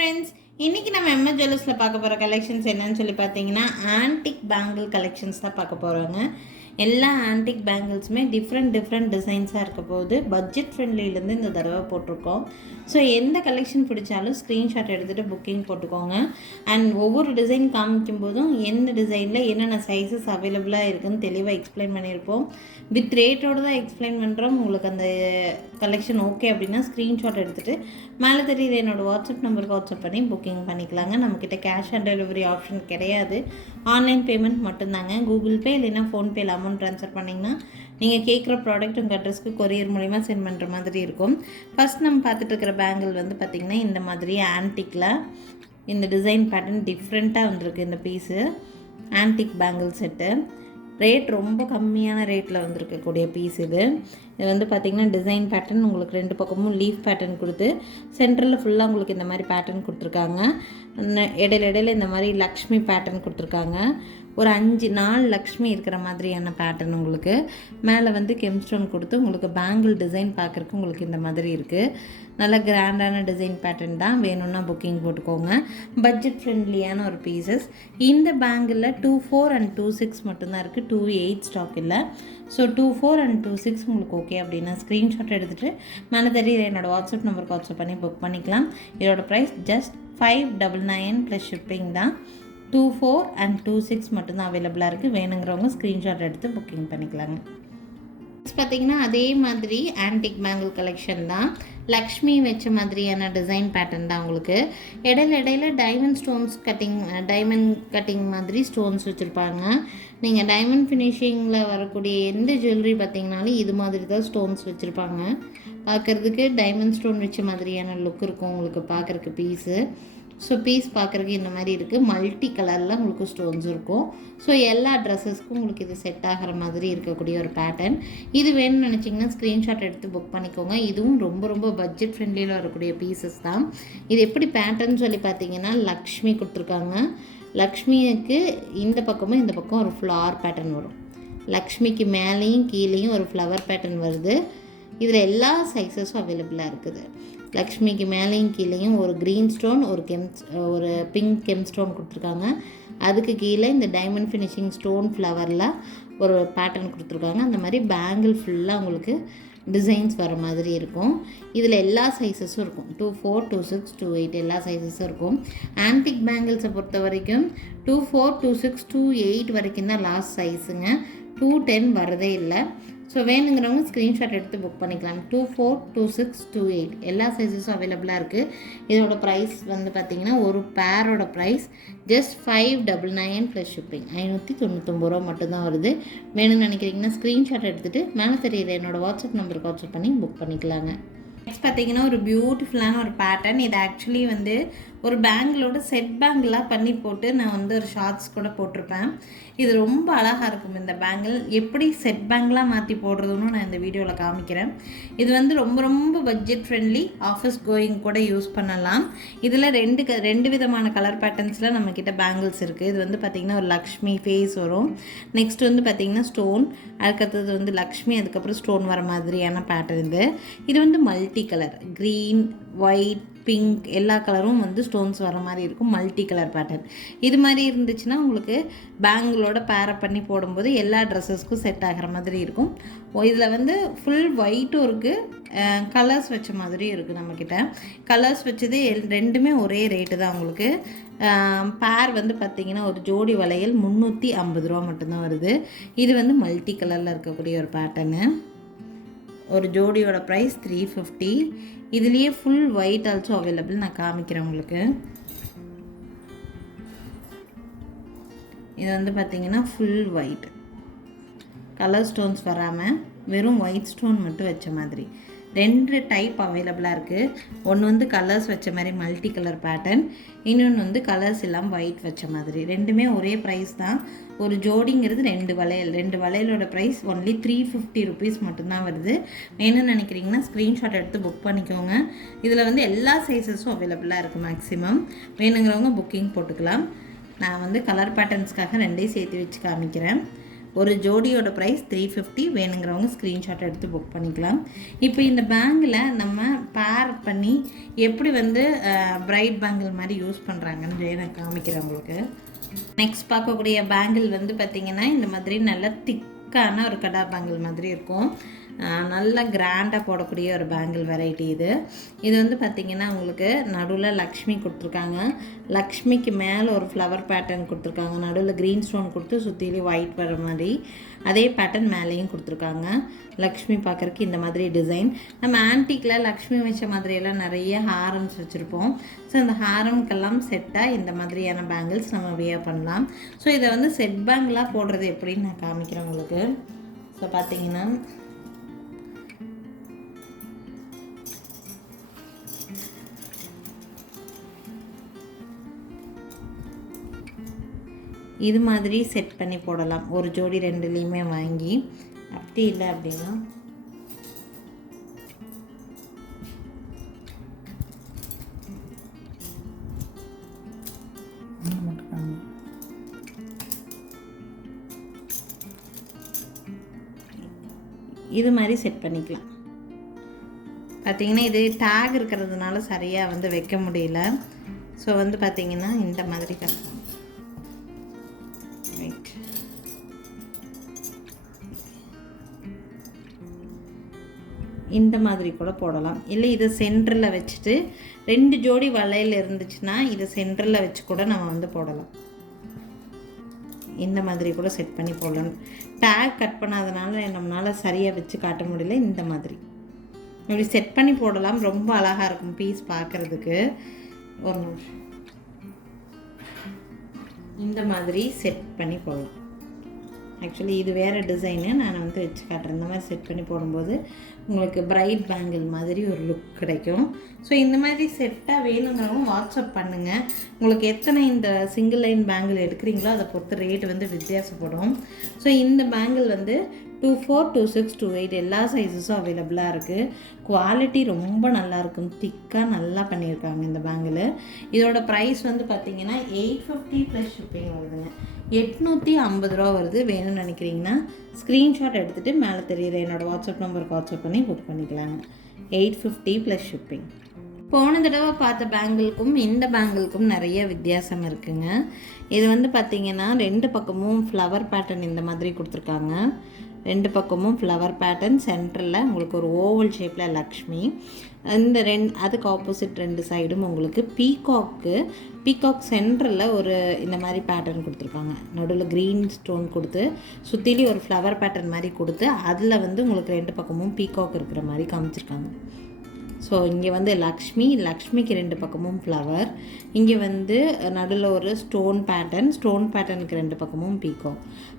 Friends இன்னைக்கு நம்ம MS ஜுவல்லர்ஸில் பார்க்க போகிற கலெக்ஷன்ஸ் என்னன்னு சொல்லி பார்த்தீங்கன்னா ஆன்டிக் பேங்கிள் கலெக்ஷன்ஸ் தான் பார்க்க போகிறோங்க எல்லா ஆன்டிக் பேங்கிள்ஸுமே டிஃப்ரெண்ட் டிஃப்ரெண்ட் டிசைன்ஸாக இருக்க போகுது. பட்ஜெட் ஃப்ரெண்ட்லிலேருந்து இந்த தடவை போட்டிருக்கோம். ஸோ எந்த கலெக்ஷன் பிடிச்சாலும் ஸ்க்ரீன்ஷாட் எடுத்துகிட்டு புக்கிங் போட்டுக்கோங்க. அண்ட் ஒவ்வொரு டிசைன் காமிக்கும் போதும் எந்த டிசைனில் என்னென்ன சைஸஸ் அவைலபிளாக இருக்குதுன்னு தெளிவாக எக்ஸ்பிளைன் பண்ணியிருப்போம். வித் ரேட்டோடு தான் எக்ஸ்பிளைன் பண்ணுறோம் உங்களுக்கு அந்த கலெக்ஷன் ஓகே அப்படின்னா ஸ்க்ரீன்ஷாட் எடுத்துகிட்டு மேலே தெரியுது என்னோடய வாட்ஸ்அப் நம்பருக்கு வாட்ஸ்அப் பண்ணி புக்கிங் பண்ணிக்கலாங்க. நம்மக்கிட்ட கேஷ் ஆன் டெலிவரி ஆப்ஷன் கிடையாது. ஆன்லைன் பேமெண்ட் மட்டும்தாங்க. கூகுள் பே இல்லைன்னா ஃபோன்பேலாம் அமௌண்ட் ட்ரான்ஸ்ஃபர் பண்ணிங்கன்னா நீங்கள் கேட்குற ப்ராடக்ட் உங்கள் அட்ரஸ்க்கு கொரியர் மூலிமா சென்ட் பண்ணுற மாதிரி இருக்கும். ஃபஸ்ட் நம்ம பார்த்துட்டு இருக்கிற பேங்கிள் வந்து பார்த்திங்கன்னா இந்த மாதிரி ஆன்டிக்கில் இந்த டிசைன் பேட்டர்ன் டிஃப்ரெண்ட்டாக வந்திருக்கு இந்த piece antique bangle set rate ரொம்ப கம்மியான ரேட்டில் வந்திருக்கக்கூடிய பீஸ் இது. இது வந்து பார்த்திங்கன்னா டிசைன் பேட்டர்ன் உங்களுக்கு ரெண்டு பக்கமும் லீஃப் பேட்டர்ன் கொடுத்து சென்டரில் ஃபுல்லாக உங்களுக்கு இந்த மாதிரி பேட்டர்ன் கொடுத்துருக்காங்க. இடையில இடையில இந்த மாதிரி லக்ஷ்மி பேட்டர்ன் கொடுத்துருக்காங்க. ஒரு அஞ்சு நாலு லக்ஷ்மி இருக்கிற மாதிரியான பேட்டர்ன் உங்களுக்கு. மேலே வந்து கெம்ஸ்டோன் கொடுத்து உங்களுக்கு பேங்கிள் டிசைன் பார்க்குறக்கு உங்களுக்கு இந்த மாதிரி இருக்குது நல்ல கிராண்டான டிசைன் பேட்டர்ன் தான். வேணும்னா புக்கிங் போட்டுக்கோங்க. பட்ஜெட் ஃப்ரெண்ட்லியான ஒரு பீசஸ் இந்த பேங்கிளில் two four and two six மட்டும்தான் இருக்குது டூ எயிட் ஸ்டாக் இல்லை. So two four and two six உங்களுக்கு ஓகே அப்படின்னா ஸ்க்ரீன்ஷாட் எடுத்துகிட்டு மேலே தெரியுற என்னோடய வாட்ஸ்அப் நம்பருக்கு வாட்ஸ்அப் பண்ணி புக் பண்ணிக்கலாம். இதோட price just five double nine plus shipping தான். Two four and two six மட்டும்தான் அவைலபிளாக இருக்குது வேணுங்கிறவங்க ஸ்க்ரீன்ஷாட் எடுத்து புக்கிங் பண்ணிக்கலாங்க. நெக்ஸ்ட் பார்த்தீங்கன்னா அதே மாதிரி ஆன்டிக் பேங்கிள் கலெக்ஷன் தான். லக்ஷ்மி வச்ச மாதிரியான டிசைன் பேட்டர்ன் தான் உங்களுக்கு. இடையில இடையில diamond stones cutting diamond cutting மாதிரி ஸ்டோன்ஸ் வச்சுருப்பாங்க. நீங்கள் டைமண்ட் ஃபினிஷிங்கில் வரக்கூடிய எந்த ஜுவல்லரி பார்த்தீங்கனாலும் இது மாதிரி தான் ஸ்டோன்ஸ் வச்சுருப்பாங்க. பார்க்குறதுக்கு டைமண்ட் ஸ்டோன் வச்ச மாதிரியான லுக் இருக்கும் உங்களுக்கு பார்க்குறக்கு பீஸு ஸோ பீஸ் பார்க்குறதுக்கு இந்த மாதிரி இருக்குது மல்டி கலரில் உங்களுக்கு ஸ்டோன்ஸ் இருக்கும். ஸோ எல்லா ட்ரெஸ்ஸஸ்க்கும் உங்களுக்கு இது செட் ஆகிற மாதிரி இருக்கக்கூடிய ஒரு பேட்டர்ன் இது வேணும்னு நினச்சிங்கன்னா ஸ்க்ரீன்ஷாட் எடுத்து புக் பண்ணிக்கோங்க. இதுவும் ரொம்ப ரொம்ப பட்ஜெட் ஃப்ரெண்ட்லியில் வரக்கூடிய பீசஸ் தான். இது எப்படி பேட்டர்ன் சொல்லி பார்த்தீங்கன்னா லக்ஷ்மி கொடுத்துருக்காங்க. லக்ஷ்மிக்கு இந்த பக்கமும் இந்த பக்கம் ஒரு ஃப்ளவர் பேட்டர்ன் வரும். லக்ஷ்மிக்கு மேலேயும் கீழேயும் ஒரு ஃப்ளவர் பேட்டர்ன் வருது. இதில் எல்லா சைஸஸும் அவைலபிளாக இருக்குது. லக்ஷ்மிக்கு மேலேயும் கீழேயும் ஒரு க்ரீன் ஸ்டோன் ஒரு கெம் ஒரு பிங்க் கெம் ஸ்டோன் கொடுத்துருக்காங்க. அதுக்கு கீழே இந்த டைமண்ட் ஃபினிஷிங் ஸ்டோன் ஃப்ளவரில் ஒரு பேட்டர்ன் கொடுத்துருக்காங்க. அந்த மாதிரி பேங்கிள் ஃபுல்லாக உங்களுக்கு டிசைன்ஸ் வர மாதிரி இருக்கும். இதில் எல்லா சைஸஸும் இருக்கும். Two four two six two eight எல்லா சைஸஸும் இருக்கும். ஆன்டிக் பேங்கிள்ஸை பொறுத்த வரைக்கும் two four two six two eight வரைக்கும் தான் லாஸ்ட் சைஸுங்க டூ டென் வரதே இல்லை. ஸோ வேணுங்கிறவங்க ஸ்க்ரீன்ஷாட் எடுத்து புக் பண்ணிக்கலாம். Two four two six two eight எல்லா சைஸஸும் அவைலபிளாக இருக்குது இதோட ப்ரைஸ் வந்து பார்த்திங்கன்னா ஒரு பேரோட price just five double nine plus shipping ஐநூற்றி தொண்ணூத்தொம்பது ரூபா மட்டும்தான் வருது. வேணும்னு நினைக்கிறீங்கன்னா ஸ்க்ரீன்ஷாட் எடுத்துகிட்டு மேலே தெரியுது என்னோடய வாட்ஸ்அப் நம்பருக்கு வாட்ஸ்அப் பண்ணி புக் பண்ணிக்கலாங்க. நெக்ஸ்ட் பார்த்தீங்கன்னா ஒரு பியூட்டிஃபுல்லான ஒரு பேட்டர்ன் இது ஆக்சுவலி வந்து ஒரு பேங்கிளோட செட் பேங்கிளாக பண்ணி போட்டு நான் வந்து ஒரு ஷார்ட்ஸ் கூட போட்டிருப்பேன். இது ரொம்ப அழகாக இருக்கும் இந்த பேங்கிள் எப்படி செட் பேங்கிளாக மாற்றி போடுறதுன்னு நான் இந்த வீடியோவில் காமிக்கிறேன். இது வந்து ரொம்ப ரொம்ப பட்ஜெட் ஃப்ரெண்ட்லி ஆஃபீஸ் கோயிங் கூட யூஸ் பண்ணலாம். இதில் ரெண்டு க ரெண்டு விதமான கலர் பேட்டர்ன்ஸில் நம்மக்கிட்ட பேங்கிள்ஸ் இருக்குது இது வந்து பார்த்திங்கன்னா ஒரு லக்ஷ்மி ஃபேஸ் வரும். நெக்ஸ்ட் வந்து பார்த்திங்கன்னா ஸ்டோன் அதுக்கடுத்தது வந்து லக்ஷ்மி அதுக்கப்புறம் ஸ்டோன் வர மாதிரியான பேட்டர்ன் இது. இது வந்து multi colour green white pink எல்லா கலரும் வந்து ஸ்டோன்ஸ் வர மாதிரி இருக்கும் மல்டி கலர் பேட்டர்ன் இது மாதிரி இருந்துச்சுன்னா உங்களுக்கு பேங்கிளோட பேரப் பண்ணி போடும்போது எல்லா ட்ரெஸ்ஸஸ்க்கும் செட் ஆகிற மாதிரி இருக்கும். இதில் வந்து ஃபுல் ஒயிட்டும் இருக்குது கலர்ஸ் வச்ச மாதிரியும் இருக்குது நம்மக்கிட்ட கலர்ஸ் வச்சது எல் ரெண்டுமே ஒரே ரேட்டு தான் உங்களுக்கு. பேர் வந்து பார்த்திங்கன்னா ஒரு ஜோடி வளையல் முந்நூற்றி ஐம்பது ரூபா மட்டும்தான் வருது. இது வந்து மல்டி கலரில் இருக்கக்கூடிய ஒரு பேட்டர்னு ஒரு ஜோடியோட ப்ரைஸ் த்ரீ ஃபிஃப்டி இதுலேயே ஃபுல் ஒயிட் ஆல்சோ அவைலபிள் நான் காமிக்கிறேன் உங்களுக்கு. இது வந்து பார்த்தீங்கன்னா ஃபுல் ஒயிட் கலர் ஸ்டோன்ஸ் வராமல் வெறும் ஒயிட் ஸ்டோன் மட்டும் வச்ச மாதிரி. ரெண்டு டைப் அவைலபிளாக இருக்குது ஒன்று வந்து கலர்ஸ் வச்ச மாதிரி மல்டி கலர் பேட்டர்ன் இன்னொன்று வந்து கலர்ஸ் எல்லாம் ஒயிட் வச்ச மாதிரி. ரெண்டுமே ஒரே ப்ரைஸ் தான். ஒரு ஜோடிங்கிறது ரெண்டு வளையல். ரெண்டு வளையலோட price only three fifty rupees மட்டும்தான் வருது. வேணும்னு நினைக்கிறீங்கன்னா ஸ்க்ரீன்ஷாட் எடுத்து புக் பண்ணிக்கோங்க. இதில் வந்து எல்லா சைஸஸும் அவைலபிளாக இருக்குது மேக்ஸிமம் வேணுங்கிறவங்க புக்கிங் போட்டுக்கலாம். நான் வந்து கலர் பேட்டர்ன்ஸ்க்காக ரெண்டையும் சேர்த்து வச்சு காமிக்கிறேன். ஒரு ஜோடியோட ப்ரைஸ் த்ரீ ஃபிஃப்டி வேணுங்கிறவங்க ஸ்க்ரீன்ஷாட் எடுத்து புக் பண்ணிக்கலாம். இப்போ இந்த பேங்கில் நம்ம பேர் பண்ணி எப்படி வந்து பிரைட் பேங்கிள் மாதிரி யூஸ் பண்ணுறாங்கன்னு நான் காமிக்கிறேன் உங்களுக்கு. நெக்ஸ்ட் பார்க்கக்கூடிய பேங்கிள் வந்து பார்த்திங்கன்னா இந்த மாதிரி நல்ல திக்கான ஒரு கடா பேங்கிள் மாதிரி இருக்கும். நல்ல கிராண்டாக போடக்கூடிய ஒரு பேங்கிள் வெரைட்டி இது. இது வந்து பார்த்திங்கன்னா உங்களுக்கு நடுவில் லக்ஷ்மி கொடுத்துருக்காங்க. லக்ஷ்மிக்கு மேலே ஒரு ஃப்ளவர் பேட்டர்ன் கொடுத்துருக்காங்க. நடுவில் க்ரீன் ஸ்டோன் கொடுத்து சுற்றிலையும் ஒயிட் வர மாதிரி. அதே பேட்டர்ன் மேலேயும் கொடுத்துருக்காங்க. லக்ஷ்மி பார்க்குறக்கு இந்த மாதிரி டிசைன் நம்ம ஆன்டிக்கில் லக்ஷ்மி வச்ச மாதிரியெல்லாம் நிறைய ஹாரம்ஸ் வச்சுருப்போம். ஸோ அந்த ஹாரம்க்கெல்லாம் செட்டாக இந்த மாதிரியான பேங்கிள்ஸ் நம்ம வியர் பண்ணலாம். ஸோ இதை வந்து செட் பேங்கிளாக போடுறது எப்படின்னு நான் காமிக்கிறேன் உங்களுக்கு. ஸோ பார்த்தீங்கன்னா இது மாதிரி செட் பண்ணி போடலாம். ஒரு ஜோடி ரெண்டுலேயுமே வாங்கி. அப்படி இல்லை அப்படின்னா இது மாதிரி செட் பண்ணிக்கலாம். பார்த்தீங்கன்னா இது டேக் இருக்கிறதுனால சரியாக வந்து வைக்க முடியல. ஸோ வந்து பார்த்திங்கன்னா இந்த மாதிரி கட்டலாம் இந்த மாதிரி கூட போடலாம். இல்லை இதை சென்டரில் வச்சுட்டு ரெண்டு ஜோடி வளையல் இருந்துச்சுன்னா இதை சென்டரில் வச்சு கூட நம்ம வந்து போடலாம். இந்த மாதிரி கூட செட் பண்ணி போடலாம். டேக் கட் பண்ணாதனால நம்மளால் சரியாக வச்சு காட்ட முடியல இந்த மாதிரி. இப்படி செட் பண்ணி போடலாம். ரொம்ப அழகாக இருக்கும் பீஸ் பார்க்குறதுக்கு ஒரு நிமிஷம். இந்த மாதிரி செட் பண்ணி போடலாம். ஆக்சுவலி இது வேறு டிசைனு நான் வந்து வச்சு காட்டுறேன். இந்த மாதிரி செட் பண்ணி போடும்போது உங்களுக்கு பிரைட் பேங்கிள் மாதிரி ஒரு லுக் கிடைக்கும். ஸோ இந்த மாதிரி செட்டாக வேணுங்கிறவங்க வாட்ஸ்அப் பண்ணுங்கள் உங்களுக்கு எத்தனை இந்த சிங்கிள் லைன் பேங்கிள் எடுக்கிறீங்களோ அதை பொறுத்து ரேட் வந்து வித்தியாசப்படும். ஸோ இந்த பேங்கிள் வந்து two four two six two eight எல்லா சைஸஸும் அவைலபிளாக இருக்குது குவாலிட்டி ரொம்ப நல்லா இருக்கும். திக்காக நல்லா பண்ணியிருக்காங்க இந்த பேங்கில் இதோட ப்ரைஸ் வந்து பார்த்தீங்கன்னா எயிட் ஃபிஃப்டி ப்ளஸ் ஷிப்பிங் வருதுங்க. எட்நூற்றி ஐம்பது ரூபா வருது. வேணும்னு நினைக்கிறீங்கன்னா ஸ்க்ரீன்ஷாட் எடுத்துகிட்டு மேலே தெரியுற என்னோடய வாட்ஸ்அப் நம்பருக்கு வாட்ஸ்அப் பண்ணி புக் பண்ணிக்கலாங்க. எயிட் ஃபிஃப்டி ப்ளஸ் ஷிப்பிங் போன தடவை பார்த்த பேங்கிள்க்கும் இந்த பேங்கிள்க்கும் நிறைய வித்தியாசம் இருக்குங்க. இது வந்து பார்த்திங்கன்னா ரெண்டு பக்கமும் ஃப்ளவர் பேட்டர்ன் இந்த மாதிரி கொடுத்துருக்காங்க. ரெண்டு பக்கமும் ஃப்ளவர் பேட்டர்ன் சென்டரில் உங்களுக்கு ஒரு ஓவல் ஷேப்பில் லக்ஷ்மி. இந்த ரெண் அதுக்கு ஆப்போசிட் ரெண்டு சைடும் உங்களுக்கு பீகாக்கு பீகாக் சென்டரில் ஒரு இந்த மாதிரி பேட்டர்ன் கொடுத்துருக்காங்க. நடுவில் க்ரீன் ஸ்டோன் கொடுத்து சுற்றிலையும் ஒரு ஃப்ளவர் பேட்டர்ன் மாதிரி கொடுத்து அதில் வந்து உங்களுக்கு ரெண்டு பக்கமும் பீகாக் இருக்கிற மாதிரி காமிச்சிருக்காங்க. ஸோ இங்கே வந்து லக்ஷ்மி லக்ஷ்மிக்கு ரெண்டு பக்கமும் ஃப்ளவர் இங்கே வந்து நடுவில் ஒரு ஸ்டோன் பேட்டர்ன் ஸ்டோன் பேட்டர்னுக்கு ரெண்டு பக்கமும் பீக்கோ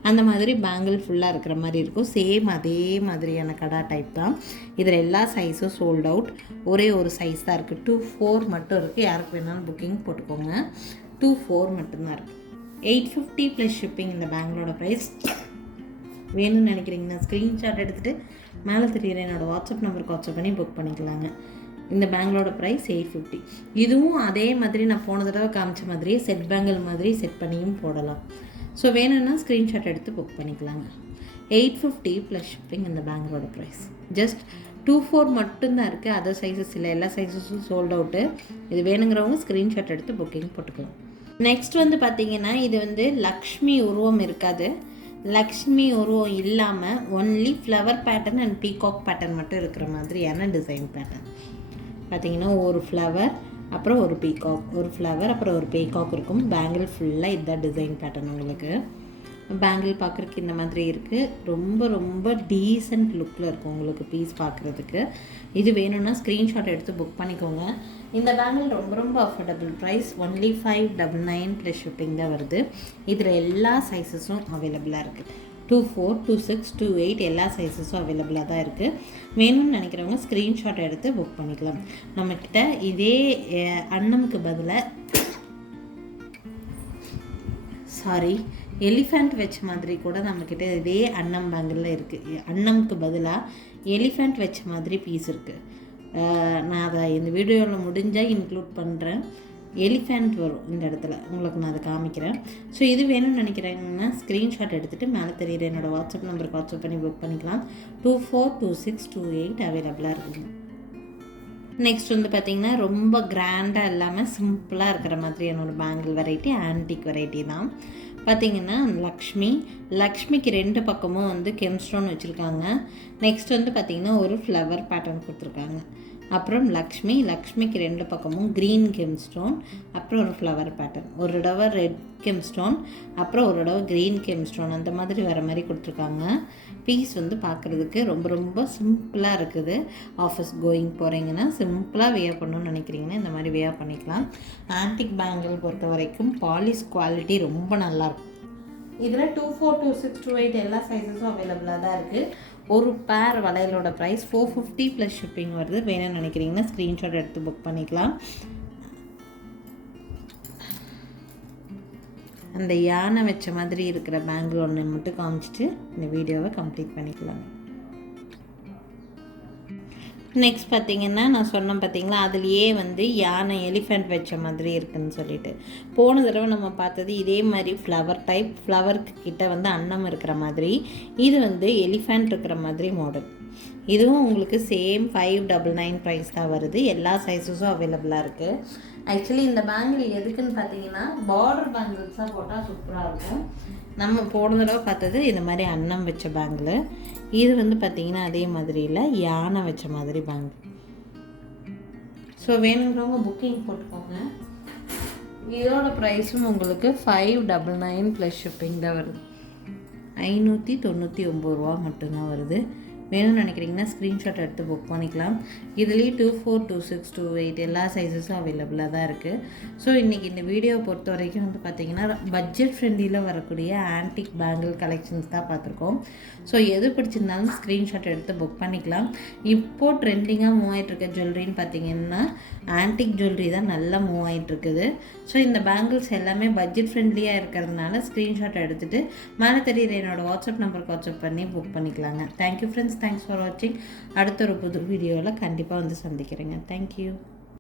அந்த மாதிரி பேங்கிள் ஃபுல்லாக இருக்கிற மாதிரி இருக்கும். சேம் அதே மாதிரியான கடா டைப் தான். இதில் எல்லா சைஸும் சோல்ட் அவுட் ஒரே ஒரு சைஸ் தான் இருக்குது டூ ஃபோர் மட்டும் இருக்குது யாருக்கு வேணாலும் புக்கிங் போட்டுக்கோங்க. டூ ஃபோர் மட்டும்தான் இருக்குது எயிட் ஃபிஃப்டி ப்ளஸ் ஷிப்பிங் இந்த பேங்கிளோட ப்ரைஸ் வேணும்னு நினைக்கிறீங்கன்னா ஸ்க்ரீன்ஷாட் எடுத்துகிட்டு மேலே தெரியுற என்னோடய வாட்ஸ்அப் நம்பருக்கு வாட்ஸ்அப் பண்ணி புக் பண்ணிக்கலாங்க. இந்த பேங்கிளோட ப்ரைஸ் எயிட் ஃபிஃப்டி இதுவும் அதே மாதிரி நான் போன தடவை காமிச்ச மாதிரியே செட் பேங்கிள் மாதிரி செட் பண்ணியும் போடலாம். ஸோ வேணும்னா ஸ்க்ரீன்ஷாட் எடுத்து புக் பண்ணிக்கலாங்க. எயிட் ஃபிஃப்டி ப்ளஸ் ஷிப்பிங் இந்த பேங்கிளோட ப்ரைஸ் ஜஸ்ட் டூ ஃபோர் மட்டும்தான் இருக்குது அதர் சைஸஸ் இல்லை. எல்லா சைஸஸும் சோல்ட் அவுட்டு இது வேணுங்கிறவங்க ஸ்க்ரீன்ஷாட் எடுத்து புக்கிங் போட்டுக்கலாம். நெக்ஸ்ட் வந்து பார்த்தீங்கன்னா இது வந்து லக்ஷ்மி உருவம் இருக்காது. லக்ஷ்மி உருவம் இல்லாமல் only flower pattern and peacock pattern மட்டும் இருக்கிற மாதிரியான டிசைன் பேட்டர்ன் பார்த்தீங்கன்னா ஒரு ஃப்ளவர் அப்புறம் ஒரு பீகாக் ஒரு ஃப்ளவர் அப்புறம் ஒரு பீகாக் இருக்கும். பேங்கிள் ஃபுல்லாக இதுதான் டிசைன் பேட்டர்ன் உங்களுக்கு. பேங்கிள் பார்க்குறதுக்கு இந்த மாதிரி இருக்குது ரொம்ப ரொம்ப டீசெண்ட் லுக்கில் இருக்கும் உங்களுக்கு பீஸ் பார்க்குறதுக்கு. இது வேணும்னா ஸ்க்ரீன்ஷாட் எடுத்து புக் பண்ணிக்கோங்க. இந்த பேங்கிள் ரொம்ப ரொம்ப affordable price only five double nine plus shipping தான் வருது. இதில் எல்லா சைஸஸும் அவைலபிளாக இருக்குது two four two six two eight எல்லா சைஸஸும் அவைலபிளாக தான் இருக்குது வேணும்னு நினைக்கிறவங்க ஸ்க்ரீன்ஷாட் எடுத்து புக் பண்ணிக்கலாம். நம்மக்கிட்ட இதே அஹ், அன்னமுக்கு பதிலாக சாரி எலிஃபண்ட் வச்ச மாதிரி கூட நம்மக்கிட்ட இதே அன்னம் பேங்கிளில் இருக்குது அன்னம்க்கு பதிலாக எலிஃபண்ட் வச்ச மாதிரி பீஸ் இருக்குது நான் அதை இந்த வீடியோவில் முடிஞ்சால் இன்க்ளூட் பண்ணுறேன் எலிஃபேண்ட் வரும் இந்த இடத்துல. உங்களுக்கு நான் அதை காமிக்கிறேன். ஸோ இது வேணும்னு நினைக்கிறேங்கன்னா ஸ்க்ரீன்ஷாட் எடுத்துகிட்டு மேலே தெரியுற என்னோடய வாட்ஸ்அப் நம்பருக்கு வாட்ஸ்அப் பண்ணி புக் பண்ணிக்கலாம். Two four two six two eight அவைலபிளாக இருக்குங்க நெக்ஸ்ட் வந்து பார்த்திங்கன்னா ரொம்ப கிராண்டாக இல்லாமல் சிம்பிளாக இருக்கிற மாதிரி என்னோடய பேங்கிள் வெரைட்டி ஆன்டிக் வெரைட்டி தான். பார்த்திங்கன்னா லக்ஷ்மி. லக்ஷ்மிக்கு ரெண்டு பக்கமும் வந்து கெம்ஸ்டோன் வச்சுருக்காங்க. நெக்ஸ்ட் வந்து பார்த்திங்கன்னா ஒரு ஃப்ளவர் பேட்டர்ன் கொடுத்துருக்காங்க. அப்புறம் லக்ஷ்மி லக்ஷ்மிக்கு ரெண்டு பக்கமும் க்ரீன் கெம்ஸ்டோன் அப்புறம் ஒரு ஃப்ளவர் பேட்டர்ன் ஒரு தடவை ரெட் கெம்ஸ்டோன் அப்புறம் ஒரு தடவை க்ரீன் கெம்ஸ்டோன் அந்த மாதிரி வர மாதிரி கொடுத்துருக்காங்க. பீஸ் வந்து பார்க்குறதுக்கு ரொம்ப ரொம்ப சிம்பிளாக இருக்குது. ஆஃபீஸ் கோயிங் போகிறீங்கன்னா சிம்பிளாக வியர் பண்ணணும்னு நினைக்கிறீங்கன்னா இந்த மாதிரி வியர் பண்ணிக்கலாம். ஆன்டிக் பேங்கிள் பொறுத்த வரைக்கும் பாலிஷ் குவாலிட்டி ரொம்ப நல்லாயிருக்கும் இதில் two four two six two eight எல்லா சைஸஸும் அவைலபிளாக தான் இருக்குது ஒரு pair வளையலோட price four fifty plus shipping வருது. வேணும்னு நினைக்கிறீங்கன்னா ஸ்க்ரீன்ஷாட் எடுத்து புக் பண்ணிக்கலாம். அந்த யானை வச்ச மாதிரி இருக்கிற பேங்கில் ஒன்று மட்டும் காமிச்சிட்டு இந்த வீடியோவை கம்ப்ளீட் பண்ணிக்கலாம் நெக்ஸ்ட் பார்த்தீங்கன்னா நான் சொன்னேன் பார்த்தீங்களா அதுலேயே வந்து யானை எலிஃபெண்ட் வச்ச மாதிரி இருக்குன்னு சொல்லிட்டு. போன தடவை நம்ம பார்த்தது இதே மாதிரி ஃப்ளவர் டைப் ஃப்ளவருக்கு கிட்ட வந்து அன்னம் இருக்கிற மாதிரி இது வந்து எலிஃபெண்ட் இருக்கிற மாதிரி மாடல் இதுவும் உங்களுக்கு same five double nine price தான் வருது. எல்லா சைஸஸும் அவைலபிளாக இருக்குது ஆக்சுவலி இந்த பேங்கிள் எதுக்குன்னு பார்த்தீங்கன்னா பார்டர் பேங்கிள்ஸாக போட்டால் சூப்பராக இருக்கும். நம்ம போன தடவை பார்த்தது இந்த மாதிரி அன்னம் வச்ச பேங்கில் இது வந்து பார்த்திங்கன்னா அதே மாதிரி இல்லை யானை வச்ச மாதிரி பேங்க் ஸோ வேணுங்கிறவங்க புக்கிங் போட்டுக்கோங்க. இதோட ப்ரைஸும் உங்களுக்கு five double nine plus shipping தான் வருது. ஐநூற்றி தொண்ணூற்றி ஒம்பது ரூபா மட்டும்தான் வருது. வேணும்னு நினைக்கிறீங்கன்னா ஸ்க்ரீன்ஷாட் எடுத்து புக் பண்ணிக்கலாம். இதுலேயும் two four two six two eight எல்லா சைஸஸும் அவைலபிளாக தான் இருக்குது ஸோ இன்றைக்கி இந்த வீடியோவை பொறுத்த வரைக்கும் வந்து பார்த்திங்கன்னா பட்ஜெட் ஃப்ரெண்ட்லியில் வரக்கூடிய ஆன்டிக் பேங்கிள் கலெக்ஷன்ஸ் தான் பார்த்துருக்கோம். ஸோ எது பிடிச்சிருந்தாலும் ஸ்க்ரீன்ஷாட் எடுத்து புக் பண்ணிக்கலாம். இப்போது ட்ரெண்டிங்காக மூவ் ஆகிட்டுருக்க ஜுவல்லரின்னு பார்த்தீங்கன்னா ஆன்டிக் ஜுவல்லரி தான் நல்லா மூவ் ஆகிட்டுருக்குது ஸோ இந்த பேங்கிள்ஸ் எல்லாமே பட்ஜெட் ஃப்ரெண்ட்லியாக இருக்கிறதுனால ஸ்க்ரீன்ஷாட் எடுத்துகிட்டு மேலே தெரியுற என்னோடய வாட்ஸ்அப் நம்பருக்கு வாட்ஸ்அப் பண்ணி புக் பண்ணிக்கலாங்க. தேங்க்யூ ஃப்ரெண்ட்ஸ் தேங்க்ஸ் ஃபார் வாட்சிங் அடுத்த ஒரு புது வீடியோவில் கண்டிப்பாக வந்து சந்திக்கிறேங்க. தேங்க்யூ